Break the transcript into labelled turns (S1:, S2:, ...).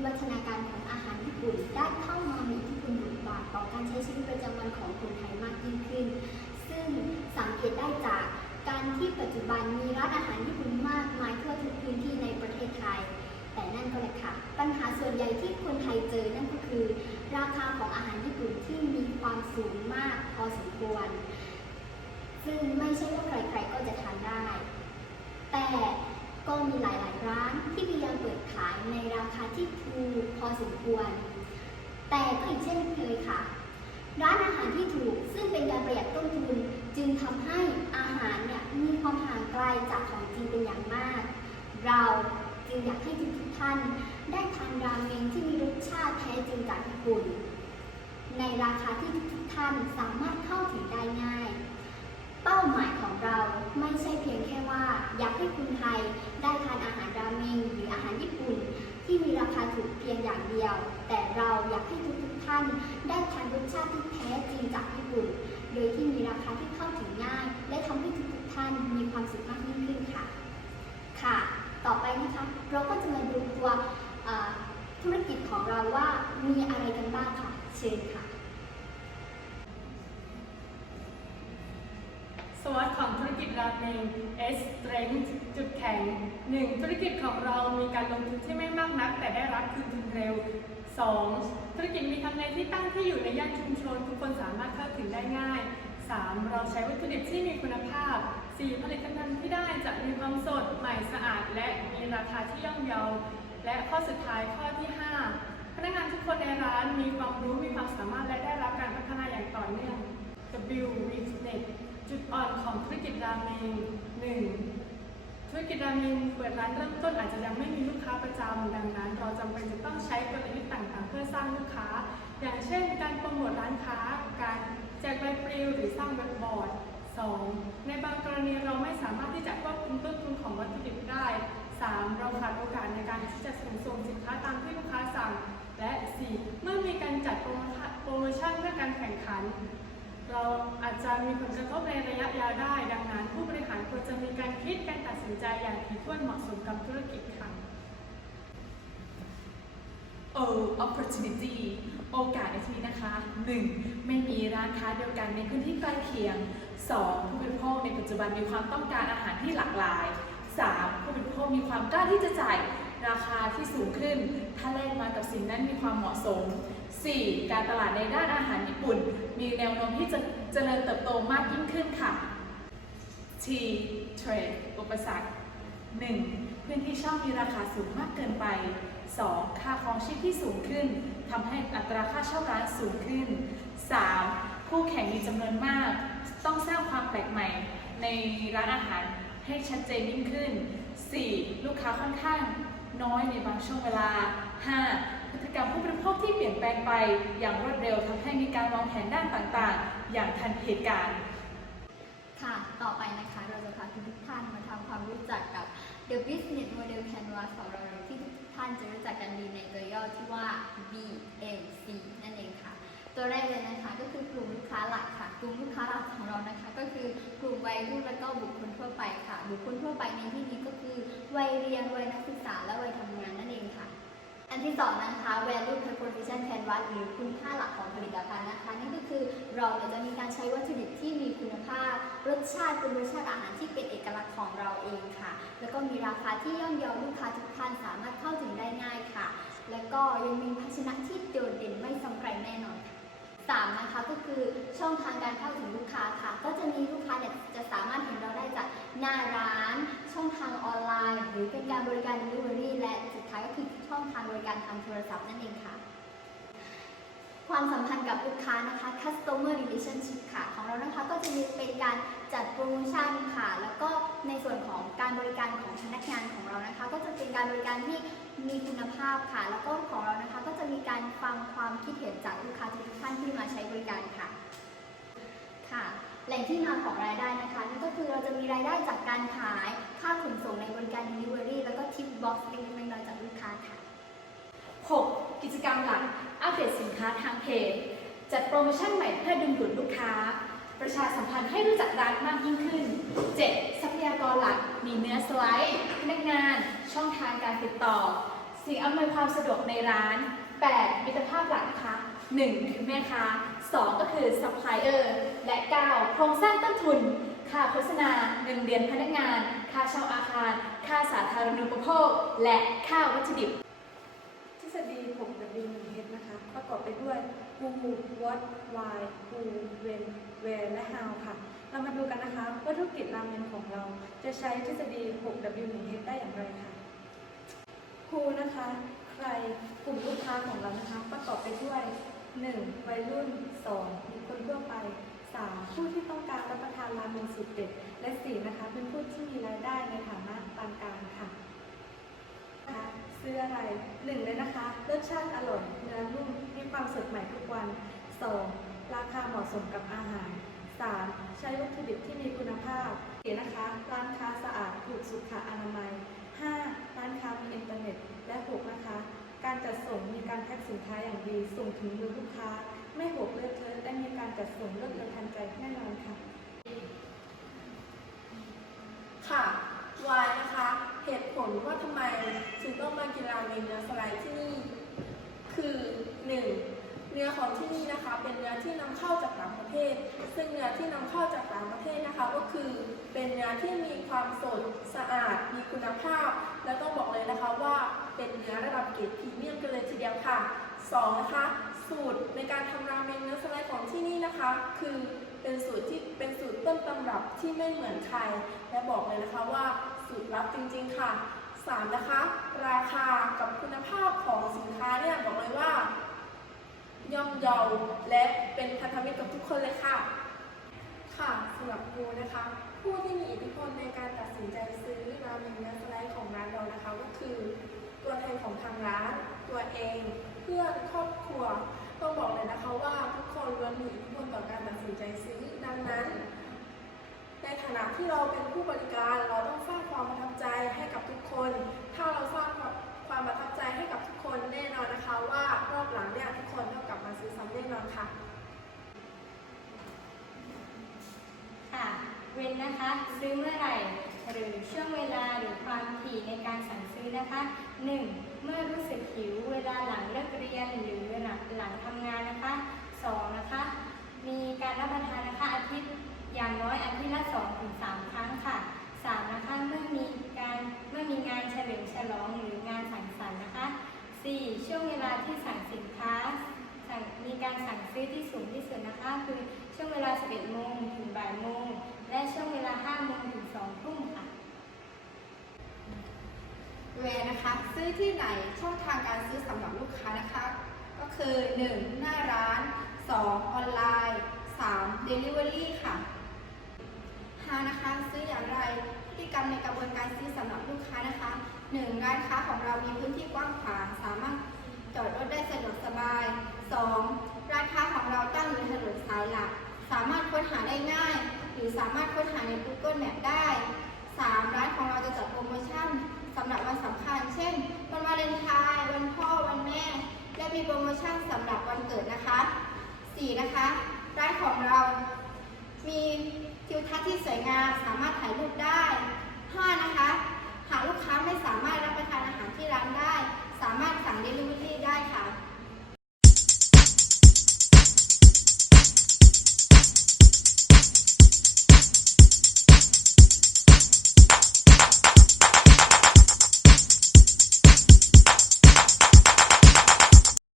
S1: วิวัฒนาการของอาหารญี่ปุ่นได้เข้ามามีอิทธิพลบทบาทต่อการใช้ชีวิตประจำวันของคนไทยมากยิ่งขึ้น ซึ่งสังเกตได้จากการที่ปัจจุบันมีร้านอาหารญี่ปุ่นมากมายทั่วทุกพื้นที่ในประเทศไทย แต่นั่นก็แหละค่ะ ปัญหาส่วนใหญ่ที่คนไทยเจอนั่นก็คือ ราคาของอาหารญี่ปุ่นที่มีความสูงมากพอสมควร ซึ่งไม่ใช่ว่าใครๆก็จะทานได้ แต่ ก็มีหลายๆร้านที่พยายามเปิดขายในราคาที่ถูกพอสมควร แต่ก็อีกเช่นเคยค่ะ ร้านอาหารที่ถูกซึ่งเป็นการประหยัดต้นทุนจึงทำให้อาหารเนี่ยมีความห่างไกลจากของจริงเป็นอย่างมาก เราจึงอยากให้ทุกท่าน ได้ทานราเมงที่มีรสชาติแท้จริงจากญี่ปุ่น ในราคาที่ทุกท่านสามารถเข้าถึงได้ง่าย เป้าหมายของเราไม่ใช่เพียงแค่ว่า อยากให้คนไทย ได้ทานอาหารราเมงหรืออาหารญี่ปุ่น ที่มีราคาถูกเพียงอย่างเดียว แต่เราอยากให้ทุกๆท่านได้ทานรสชาติที่แท้จริงจากญี่ปุ่น โดยที่มีราคาที่เข้าถึงง่าย และทำให้ทุกๆท่านมีความสุขมากยิ่งขึ้นค่ะ ค่ะ ต่อไปนะคะเราก็จะมาดูตัวธุรกิจของเราว่ามีอะไรกันบ้างค่ะ เชิญค่ะ
S2: สวัสดของธุรกิจราเมง S Strength จุดแข็ ง 1. ธุรกิจของเรามีการลงทุนที่ไม่มากนัก แต่ได้รับคืนทุนเร็ว 2. ธุรกิจมีทำเลที่ตั้งที่อยู่ในย่านชุมชน ทุกคนสามารถเข้าถึงได้ง่าย 3. เราใช้วัตถุดิบที่มีคุณภาพ 4. ผลิตภัณฑ์ที่ได้จะมีความสดใหม่สะอาด และมีราคาที่ย่อมเยา และข้อสุดท้ายข้อที่ 5 พนักงานทุกคนในร้านมีความรู้มีความสามารถและได้รับการพัฒนาอย่างต่อเนื่อง W Witness จุดอ่อนของธุรกิจราเมง 1. ธุรกิจราเมงเปิดร้านเริ่มต้นอาจจะยังไม่มีลูกค้าประจำดังนั้น เราจำเป็นจะต้องใช้กลยุทธ์ต่างๆ เพื่อสร้างลูกค้า อย่างเช่น การโปรโมทร้านค้า การแจกใบปลิวหรือสร้างเว็บบอร์ด 2. ในบางกรณีเราไม่สามารถที่จะควบคุมต้นทุนของวัตถุดิบได้ 3. เราขาดโอกาสในการที่จะส่งส่งสินค้าตามที่ลูกค้าสั่ง และ 4. เมื่อมีการจัดโปรโมชั่นเพื่อการแข่งขัน เราอาจจะมีผลกระทบในระยะยาวได้ ดังนั้น ผู้บริหารควรจะมีการคิดการตัดสินใจอย่างถี่ถ้วนเหมาะสมกับธุรกิจค่ะ
S3: O opportunity โอกาสในที่นี้นะคะ 1. ไม่มีร้านค้าเดียวกันในพื้นที่ใกล้เคียง 2. ผู้บริโภคในปัจจุบันมีความต้องการอาหารที่หลากหลาย 3. ผู้บริโภคมีความกล้าที่จะจ่ายราคาที่สูงขึ้น ถ้าแลกมากับสิ่งนั้นมีความเหมาะสม 4. การตลาดในด้านอาหารญี่ปุ่น มีแนวโน้มที่จะเจริญเติบโตมากยิ่งขึ้นค่ะ T trade อุปสรรค 1. พื้นที่เช่ามีราคาสูงมากเกินไป 2. ค่าครองชีพที่สูงขึ้นทำให้อัตราค่าเช่าร้านสูงขึ้น 3. คู่แข่งมีจำนวนมาก ต้องสร้างความแปลกใหม่ในร้านอาหารให้ชัดเจนยิ่งขึ้น 4. ลูกค้าค่อนข้างน้อยในบางช่วงเวลา 5. พฤติกรรมผู้บริโภคที่เปลี่ยนแปลงไป อย่างรวดเร็วทำให้มีการวางแผนด้านต่างๆ อย่างทันเหตุการณ์
S1: ค่ะ ต่อไปนะคะเราจะพาทุกท่านมาทำความรู้จักกับ The Business Model Canvas ของเราที่ทุกท่านจะรู้จักกันดีในตัวย่อที่ว่า BMC นั่นเองค่ะ ตัวแรกเลยนะคะก็คือกลุ่มลูกค้าหลักค่ะ กลุ่มลูกค้าหลักของเรานะคะ ก็คือกลุ่มวัยรุ่นและก็บุคคลทั่วไปค่ะ บุคคลทั่วไปในที่นี้ก็คือวัยเรียนวัยนักศึกษาและวัยทำงานนั่นเอันที่สองนะคะ value proposition canvas หรือคุณค่าหลักของผลิตภัณฑ์นะคะ นั่นก็คือเราจะมีการใช้วัตถุดิบที่มีคุณภาพ รสชาติเป็นรสชาติอาหารที่เป็นเอกลักษณ์ของเราเองค่ะ แล้วก็มีราคาที่ย่อมเยาลูกค้าทุกท่านสามารถเข้าถึงได้ง่ายค่ะ แล้วก็ยังมีภาชนะที่โดดเด่นไม่ซ้ำใครแน่นอนค่ะสามนะคะก็คือช่องทางการเข้าถึงลูกค้าค่ะ ก็จะมีลูกค้าเนี่ยจะสามารถเห็นเราได้จากหน้าร้าน ช่องทางออนไลน์ หรือเป็นการบริการ delivery และสุดท้ายก็คือ ช่องทางบริการทางโทรศัพท์นั่นเองค่ะ ความสัมพันธ์กับลูกค้านะคะ customer relationship ค่ะ ของเรานะคะก็จะมีเป็นการจัดโปรโมชั่นค่ะ แล้วก็ในส่วนของการบริการของพนักงานของเรานะคะ ก็จะเป็นการบริการที่มีคุณภาพค่ะ แล้วก็ของเรานะคะก็จะมีการฟังความคิดเห็นจากลูกค้าทุกท่านที่มาใช้บริการค่ะค่ะแหล่งที่มาของรายได้นะคะนั่นก็คือเราจะมีรายได้จากการขาย ค่าขนส่งในบริการ delivery แล้วก็ทิปบ็อกซ์เล็กๆน้อยๆจากลูกค้าค่ะ
S3: 6. กิจกรรมหลัก อัปเดตสินค้าทางเพจ จัดโปรโมชั่นใหม่เพื่อดึงดูดลูกค้า ประชาสัมพันธ์ให้รู้จักร้านมากยิ่งขึ้น 7. ทรัพยากรหลัก มีเนื้อสไลด์ พนักงาน ช่องทางการติดต่อ สิ่งอำนวยความสะดวกในร้าน 8. มิตรภาพหลักนะคะ1คือแม่ค้า 2 ก็คือซัพพลายเออร์ และ 9 โครงสร้างต้นทุน ค่าโฆษณาเงินเดือนพนักงาน ค่าเช่าอาคาร ค่าสาธารณูปโภค และค่าวัตถุดิบ
S4: ทฤษฎี 6W 1 H นะคะ ประกอบไป ด้วย Who What Why Who When Where และ How ค่ะ เรามาดูกันนะคะว่าธุรกิจราเมนของเราจะใช้ทฤษฎี 6W 1 H ได้อย่างไรค่ะ Who นะคะใครกลุ่มลูกค้าของเรานะคะ ประกอบไปด้วย 1. วัยรุ่น 2. คคลทั่วไป 3. ผู้ที่ต้องการรับประทานราเมนสุดเด็ด และ 4. นะคะเป็นผู้ที่มีรายได้ในฐานะปานกลางค่ะ คะซื้ออะไรหนึ่งเลยนะคะรสชาติอร่อยเนื้อนุ่มมีความสดใหม่ทุกวัน 2. ราคาเหมาะสมกับอาหาร 3. ใช้วัตถุดิบที่มีคุณภาพ 4. นะคะ ร้านค้าสะอาดถูกสุขอนามัย 5. ร้านค้ามีอินเทอร์เน็ต และ 6. นะคะ การจัดส่งมีการแพ็คสินค้าอย่างดี ส่งถึงมือลูกค้า ไม่หกเลือะเทอะและมีการจัดส่งรวดเร็วทันใจแน่นอนค่ะ
S5: วายนะคะ เหตุผลว่าทำไมถึงต้องมากินรา เนื้อสไลด์ที่นี่ คือ 1. เนื้อของที่นี่นะคะ เป็นเนื้อที่นำเข้าจากต่างประเทศ ซึ่งเนื้อที่นำเข้าจากต่างประเทศนะคะ ก็คือ เป็นเนื้อที่มีความสดสะอาด มีคุณภาพ และต้องบอกเลยนะคะว่าเป็นเนื้อระดับเกรดพรีเมียมกันเลยทีเดียวค่ะ 2. นะคะสูตรในการทำราเมงเนื้อสไลด์ของที่นี่นะคะ คือเป็นสูตรที่เป็นสูตรต้นตำรับที่ไม่เหมือนใคร และบอกเลยนะคะว่าสูตรลับจริง ๆ ค่ะ 3. นะคะ ราคากับคุณภาพของสินค้าเนี่ยบอกเลยว่า ย่อมเยาและเป็นพันธมิตรกับทุกคนเลยค่ะ ค่ะสำหรับกูนะคะ ผู้ที่มีอิทธิพลในการตัดสินใจซื้อราเมงเนื้อสไลด์ของร้านเรานะคะ ก็คือ ตัวแทนของทางร้าน ตัวเอง เพื่อนครอบครัวต้องบอกเลยนะคะว่าทุกคนล้วนมีอิทธิพลต่อการตัดสินใจซื้อดังนั้น ในฐานะที่เราเป็นผู้บริการเราต้องสร้างความประทับใจให้กับทุกคน ถ้าเราสร้างความประทับใจให้กับทุกคนแน่นอนนะคะว่ารอบหลังเนี่ยทุกคนต้องกลับมาซื้อซ้ำแน่นอนค่ะ
S6: ค่ะเว้นนะคะซื้อเมื่อไหร่ หรือช่วงเวลาหรือความถี่ในการสั่งซื้อนะคะ 1. เมื่อรู้สึกหิวเวลาหลังเลิกเรียนหรือหลังทำงานนะคะ 2. นะคะ ช่วงเวลาที่สั่งสินค้าสั่งมีการสั่งซื้อที่สูงที่สุดนะคะ คือช่วงเวลา 11โมงถึงบ่ายโมงและช่วงเวลา5โมงถึง2ทุ่มค่ะ
S7: แวร์นะคะซื้อที่ไหนช่องทางการซื้อสำหรับลูกค้านะคะ ก็คือ 1. หน้าร้าน 2. ออนไลน์ 3. Delivery ค่ะ 5. นะคะซื้ออย่างไรพฤติกรรมในกระบวนการซื้อสำหรับลูกค้านะคะ 1. ร้านค้าของเรามีพื้นที่กว้างขวางสามารถ จอดรถได้สะดวกสบาย 2. ร้านค้าของเราตั้งอยู่ถนนสายหลัก สามารถค้นหาได้ง่าย หรือสามารถค้นหาใน Google Map ได้ 3. ร้านของเราจะจัดโปรโมชั่นสำหรับวันสำคัญ เช่น วันวาเลนไทน์วันพ่อ วันแม่ และมีโปรโมชั่นสำหรับวันเกิดนะคะ 4. นะคะ ร้านของเรา มีทิวทัศน์ที่สวยงาม สามารถถ่ายรูปได้ 5. นะคะ หากลูกค้าไม่สามารถรับประทานอาหารที่ร้านได้ สามารถ